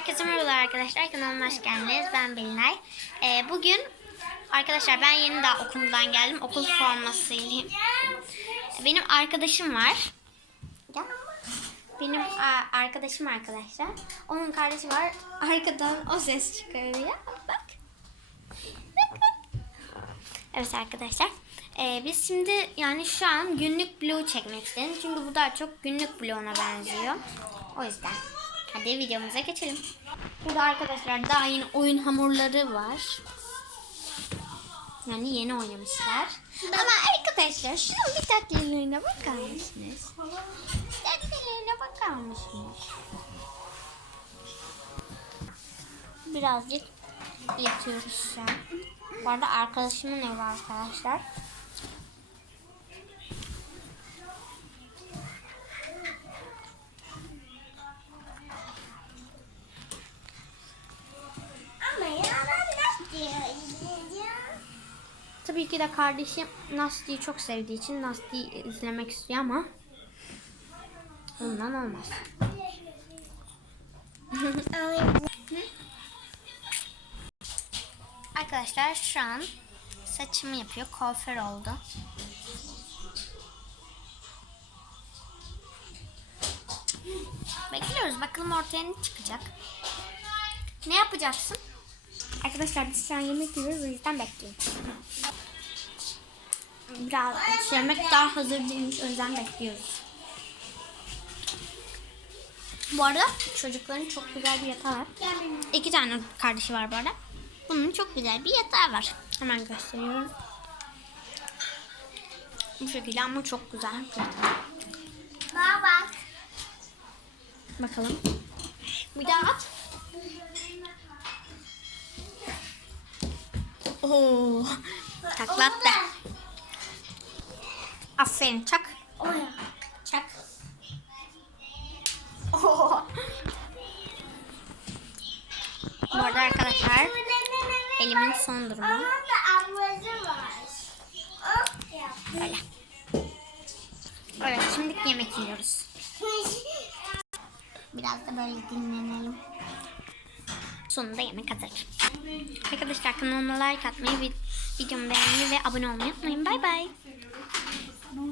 Herkese merhabalar arkadaşlar. Kanalıma hoş geldiniz. Ben Belinay. Ee, bugün arkadaşlar ben yeni daha okuldan geldim. Okul formasıyla. Benim arkadaşım var. Benim arkadaşım arkadaşlar. Onun kardeşi var. Arkadan o ses çıkarıyor. Bak. Bak bak. Evet arkadaşlar. Ee, biz şimdi yani şu an günlük blue çekmek istedim. Çünkü bu daha çok günlük blue'una benziyor. O yüzden. Hadi videomuza geçelim. Burada arkadaşlar daha yeni oyun hamurları var. Yani yeni oynamışlar. Ama arkadaşlar şunun bir tatlılığına bakar mısınız? Tatlılığına bakar mısınız? Birazcık yatıyoruz şu an. Bu arada arkadaşımın evi arkadaşlar. Tabii ki de kardeşim Nasty'yi çok sevdiği için Nasty'yi izlemek istiyor ama ondan olmaz. Arkadaşlar şu an saçımı yapıyor. Kuaför oldu. Bekliyoruz. Bakalım ortaya ne çıkacak. Ne yapacaksın? Arkadaşlar biz şu an yemek yiyoruz. O yüzden bekliyoruz. Biraz yemek daha hazır değilmiş. O yüzden bekliyoruz. Bu arada çocukların çok güzel bir yatağı var. İki tane kardeşi var bu arada. Bunun çok güzel bir yatağı var. Hemen gösteriyorum. Bu şekilde ama çok güzel. Bana bak. Bakalım. Bir daha at. Oo. Taklattı. Aferin çak. Çak. Oo. Bu arada arkadaşlar elimin son durumu Onun da ablası var. Böyle. Evet şimdi yemek yiyoruz. Biraz da böyle dinlenelim. Sonunda yemek hazır. Arkadaşlar kanalıma like atmayı, vid- videomu beğenmeyi ve abone olmayı unutmayın. Bay bay.